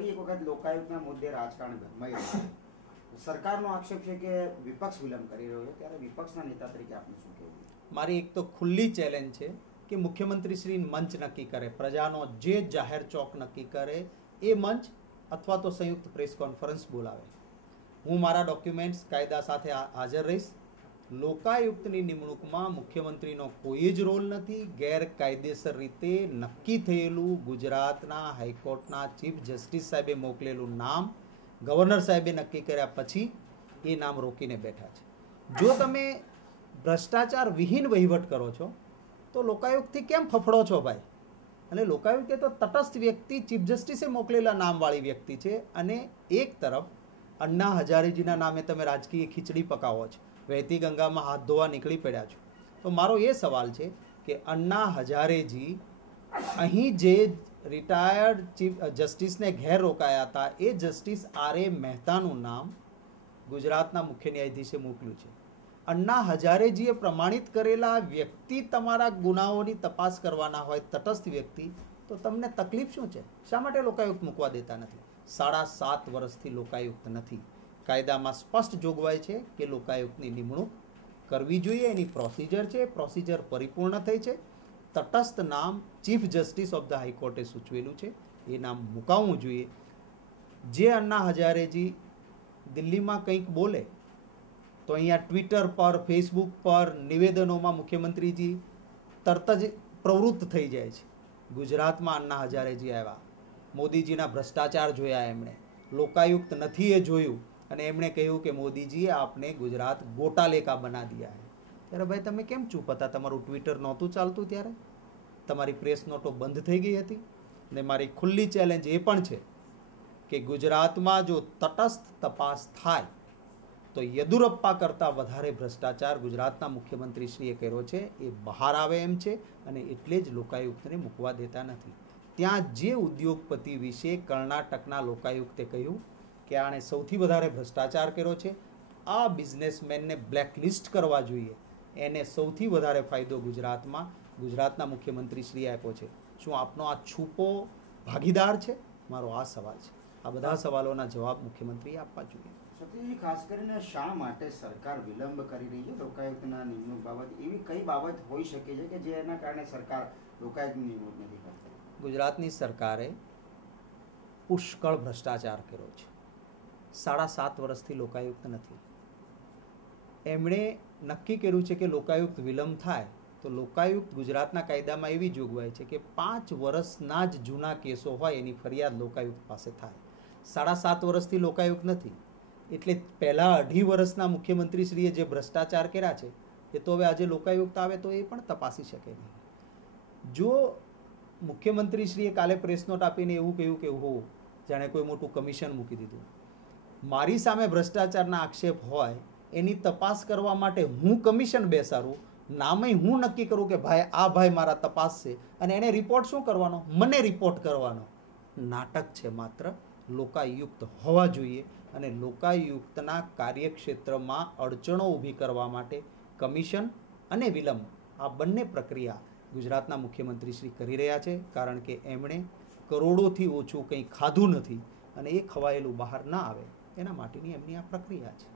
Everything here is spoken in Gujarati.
ફરી એક વખત લોકાયુક્તના મુદ્દે રાજકારણ ગરમાઈ રહ્યું છે. સરકારનો આક્ષેપ છે કે વિપક્ષ વિલંબ કરી રહ્યો છે, ત્યારે વિપક્ષના નેતા તરીકે આપનું શું કહેવું? મારી એક તો ખુલ્લી ચેલેન્જ છે કે મુખ્યમંત્રી શ્રી મંચ નક્કી કરે, પ્રજાનો જે જાહેર ચોક નક્કી કરે એ મંચ અથવા તો સંયુક્ત પ્રેસ કોન્ફરન્સ બોલાવે. હું મારા ડોક્યુમેન્ટ્સ કાયદા સાથે હાજર રહીશ. લોકાયુક્તની નિમણૂકમાં મુખ્યમંત્રીનો કોઈ જ રોલ નથી. ગેરકાયદેસર રીતે નક્કી થયેલું ગુજરાતના હાઈકોર્ટના ચીફ જસ્ટિસ સાહેબે મોકલેલું નામ ગવર્નર સાહેબે નક્કી કર્યા પછી એ નામ રોકીને બેઠા છે. જો તમે ભ્રષ્ટાચાર વિહીન વહીવટ કરો છો તો લોકાયુક્તથી કેમ ફફડો છો ભાઈ? અને લોકાયુક્ત તો તટસ્થ વ્યક્તિ, ચીફ જસ્ટિસે મોકલેલા નામવાળી વ્યક્તિ છે. અને એક તરફ અણ્ણા હજારેજીના નામે તમે રાજકીય ખીચડી પકાવો છો, વહેતી ગંગામાં હાથ ધોવા નીકળી પડ્યા છો. તો મારો એ સવાલ છે કે અણ્ણા હજારેજી અહીં જે રિટાયર્ડ ચીફ જસ્ટિસને ઘેર રોકાયા હતા એ જસ્ટિસ આર.એ. મહેતાનું નામ ગુજરાતના મુખ્ય ન્યાયાધીશે મોકલ્યું છે. અણ્ણા હજારેજીએ પ્રમાણિત કરેલા વ્યક્તિ તમારા ગુનાઓની તપાસ કરવાના હોય, તટસ્થ વ્યક્તિ, તો તમને તકલીફ શું છે? શા માટે લોકાયુક્ત મૂકવા દેતા નથી? 7.5 વર્ષથી લોકાયુક્ત નથી. કાયદામાં સ્પષ્ટ જોગવાઈ છે કે લોકાયુક્તની નિમણૂક કરવી જોઈએ, એની પ્રોસિજર છે, પ્રોસિજર પરિપૂર્ણ થઈ છે. તટસ્થ નામ ચીફ જસ્ટિસ ઓફ ધ હાઈકોર્ટે સૂચવેલું છે, એ નામ મુકાવવું જોઈએ. જે અણ્ણા હજારેજી દિલ્હીમાં કંઈક બોલે તો અહીંયા ટ્વિટર પર, ફેસબુક પર, નિવેદનોમાં મુખ્યમંત્રીજી તરત જ પ્રવૃત્ત થઈ જાય છે. ગુજરાતમાં અણ્ણા હજારેજી આવ્યા, મોદીજીના ભ્રષ્ટાચાર જોયા, એમણે લોકાયુક્ત નથી એ જોયું અને એમણે કહ્યું કે મોદીજીએ આપને ગુજરાત ગોટાલે કા બના દિયા હૈ. ત્યારે ભાઈ તમે કેમ ચૂપ હતા? તમારું ટ્વિટર નહોતું ચાલતું ત્યારે? તમારી પ્રેસ નોટો બંધ થઈ ગઈ હતી? ને મારી ખુલ્લી ચેલેન્જ એ પણ છે કે ગુજરાતમાં જો તટસ્થ તપાસ થાય તો યદુરપ્પા કરતાં વધારે ભ્રષ્ટાચાર ગુજરાતના મુખ્યમંત્રીશ્રીએ કર્યો છે એ બહાર આવે એમ છે. અને એટલે જ લોકાયુક્તને મૂકવા દેતા નથી. ત્યાં જે ઉદ્યોગપતિ વિશે કર્ણાટકના લોકાયુક્તે કહ્યું કે આણે સૌથી વધારે ભ્રષ્ટાચાર કર્યો છે, આ બિઝનેસમેનને બ્લેકલિસ્ટ કરવા જોઈએ, એને સૌથી વધારે ફાયદો ગુજરાતના મુખ્યમંત્રીશ્રીએ આપ્યો છે. શું આપનો આ છૂપો ભાગીદાર છે? મારો આ સવાલ છે. આ બધા સવાલોના જવાબ મુખ્યમંત્રીએ આપવા જોઈએ. સતીજી, ખાસ કરીને શા માટે સરકાર વિલંબ કરી રહી છે લોકાયુક્તના નિમણૂક બાબત? એવી કઈ બાબત હોઈ શકે છે કે જેના કારણે સરકાર લોકાયુક્તની નિમણૂક નથી કરતી? ગુજરાતની સરકારે પુષ્કળ ભ્રષ્ટાચાર કર્યો છે. 7.5 વર્ષથી લોકાયુક્ત નથી. એમણે નક્કી કર્યું છે કે લોકાયુક્ત વિલંબ થાય તો લોકાયુક્ત ગુજરાતના કાયદામાં એવી જોગવાઈ છે કે 5 વર્ષના જ જૂના કેસો હોય એની ફરિયાદ લોકાયુક્ત પાસે થાય. 7.5 વર્ષથી લોકાયુક્ત નથી એટલે પહેલાં 2.5 વર્ષના મુખ્યમંત્રીશ્રીએ જે ભ્રષ્ટાચાર કર્યા છે એ તો હવે આજે લોકાયુક્ત આવે તો એ પણ તપાસી શકે નહીં. જો મુખ્યમંત્રીશ્રીએ કાલે પ્રેસ નોટ આપીને એવું કહ્યું કે હો જાણે કોઈ મોટું કમિશન મૂકી દીધું, મારી સામે ભ્રષ્ટાચારના આક્ષેપ હોય એની તપાસ કરવા માટે હું કમિશન બેસાડું, નામે હું નક્કી કરું કે ભાઈ આ ભાઈ મારા તપાસ છે અને એને રિપોર્ટ શું કરવાનો? મને રિપોર્ટ કરવાનો. નાટક છે માત્ર. લોકાયુક્ત હોવા જોઈએ અને લોકાયુક્તના કાર્યક્ષેત્રમાં અડચણો ઊભી કરવા માટે કમિશન અને વિલંબ આ બંને પ્રક્રિયા ગુજરાતના મુખ્યમંત્રીશ્રી કરી રહ્યા છે. કારણ કે એમણે કરોડોથી ઓછું કંઈ ખાધું નથી અને એ ખવાયેલું બહાર ના આવે એના માટેની એમની આ પ્રક્રિયા છે.